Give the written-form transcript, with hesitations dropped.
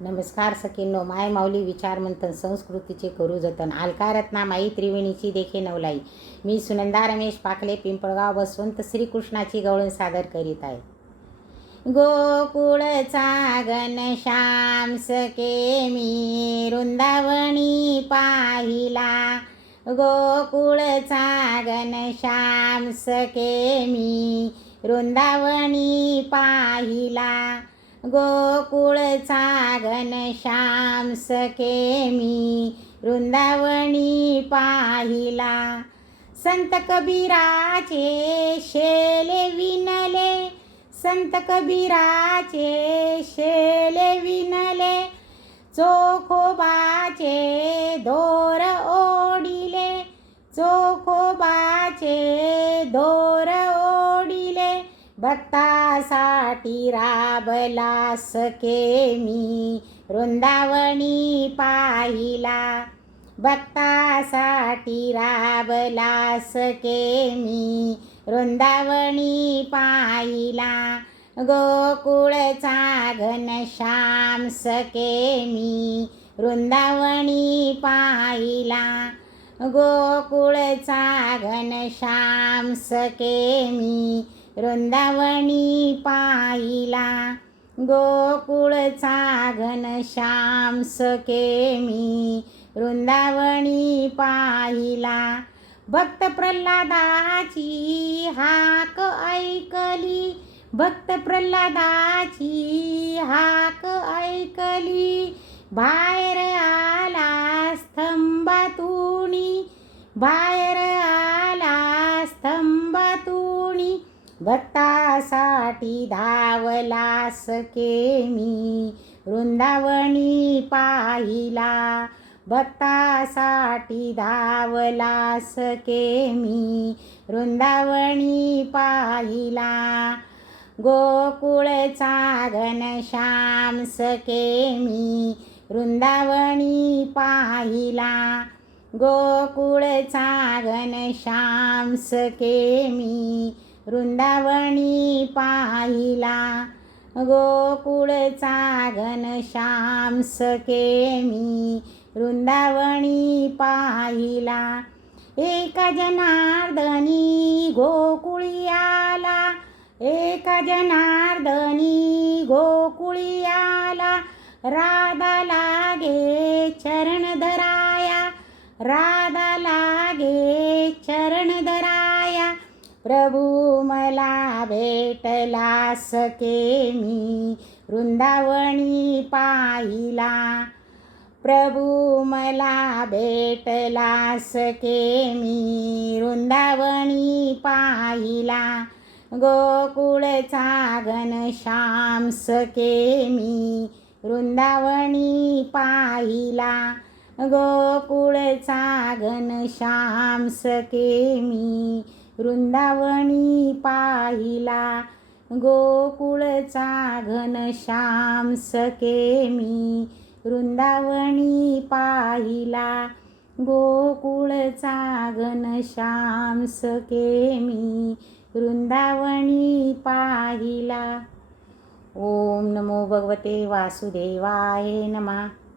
नमस्कार सखींनो, माय माऊली विचार मंथन संस्कृतीचे करू जतन. अलका रत्ना माई त्रिवेणीची देखे नवलाई. मी सुनंदा रमेश पाखले पिंपळगाव बसवंत श्रीकृष्णाची गवळण सादर करीत आहे. गोकुळचा घनश्याम सखे मी वृंदावनी पाहिला. गोकुळचा घनश्याम सखे मी वृंदावनी पाहिला. गोकुळचा घनश्याम सखे मी वृंदावनी पाहिला. संत कबीराचे शेले विणले, संत कबीराचे शेले विणले. चोखोबाचे दोर ओढिले, चोखोबाचे दोर ओढिले. भक्तासाठी राबला सखे मी वृंदावनी पाहिला. भक्तासाठी राबला सखे मी वृंदावनी पाहिला. गोकुळचा घनश्याम सखे मी वृंदावनी पाहिला. गोकुळचा घनश्याम सखे मी वृंदावनी पाहिला. गोकुळचा घनश्याम सखे मी वृंदावनी पाहिला. भक्त प्रल्हादाची हाक ऐकली, भक्त प्रल्हादाची हाक ऐकली. बाहेर आला स्तंभातूनी, बाहेर आला स्तंभातूनी. भक्तासाठी धावला सखे मी वृंदावनी पाहिला. भक्तासाठी धावला सखे मी वृंदावनी पाहिला. गोकुळचा घनश्याम सखे मी वृंदावनी पाहिला. गोकुळचा घनश्याम सखे मी वृंदावनी पाहिला. गोकुळचा घनश्याम सखे मी वृंदावनी पाहिला. एका जनार्दनी गोकुळी आला, एका जनार्दनी गोकुळी आला. राधा लागे चरण धराया, राधा लागे चरण धराया. प्रभू मला भेटला सखे मी वृंदावनी पाहिला. प्रभू मला भेटला सखे मी वृंदावनी पाहिला. गोकुळचा घनश्याम सखे मी वृंदावनी पाहिला. गोकुळचा घनश्याम सखे मी वृंदावनी पाहिला. गोकुळचा घनश्याम सखे मी वृंदावनी पाहिला. गोकुळचा घनश्याम सखे मी वृंदावनी पाहिला. ओम नमो भगवते वासुदेवाय नमः.